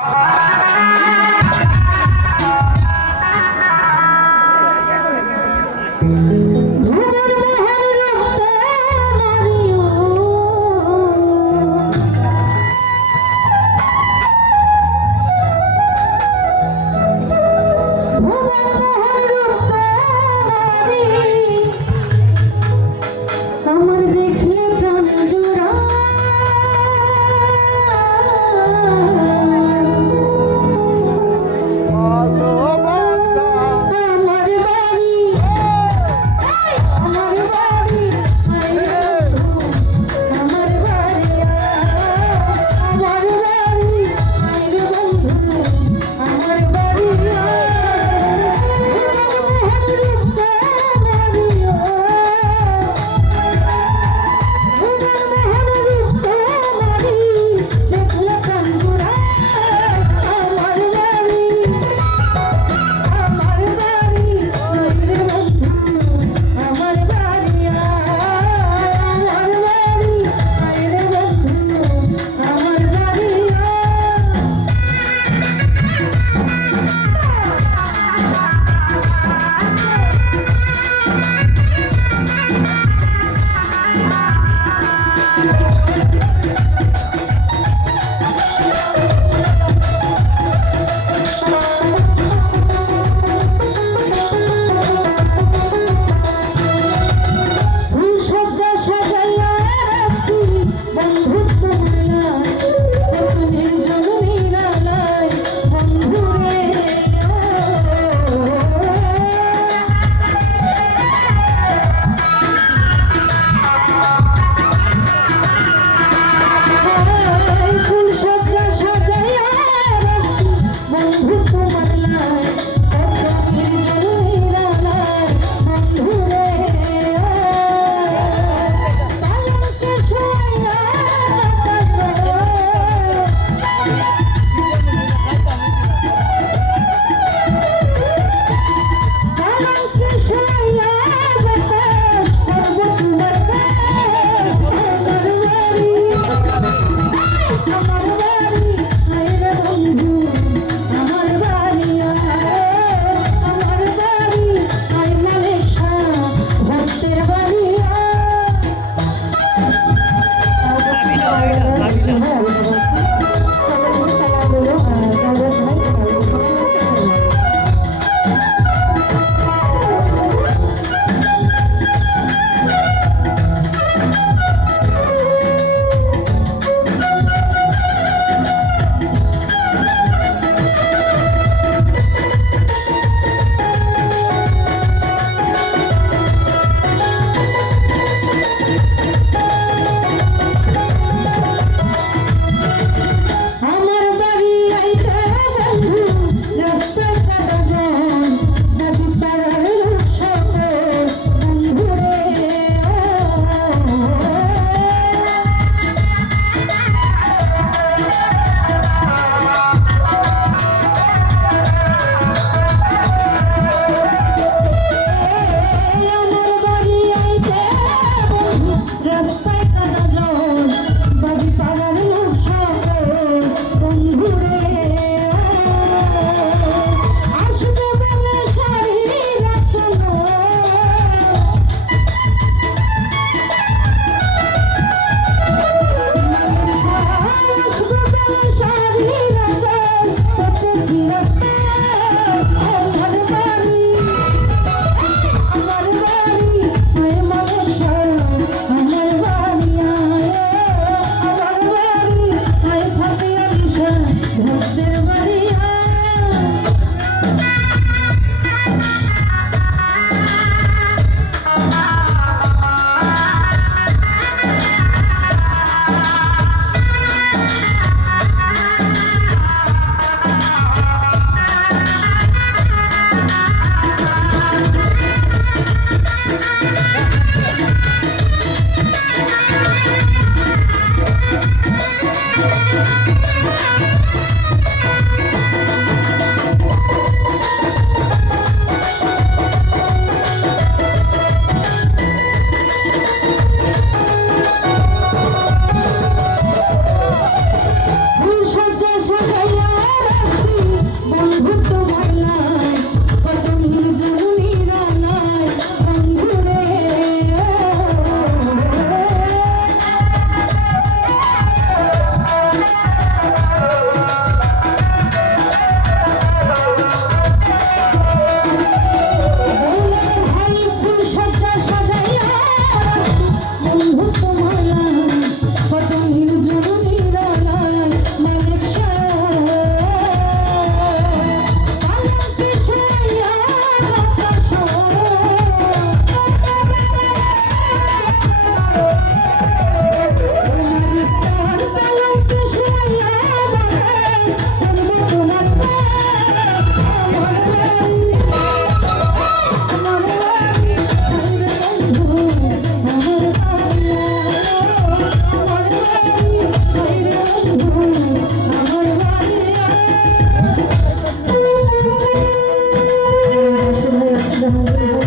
Ah! Ini harus.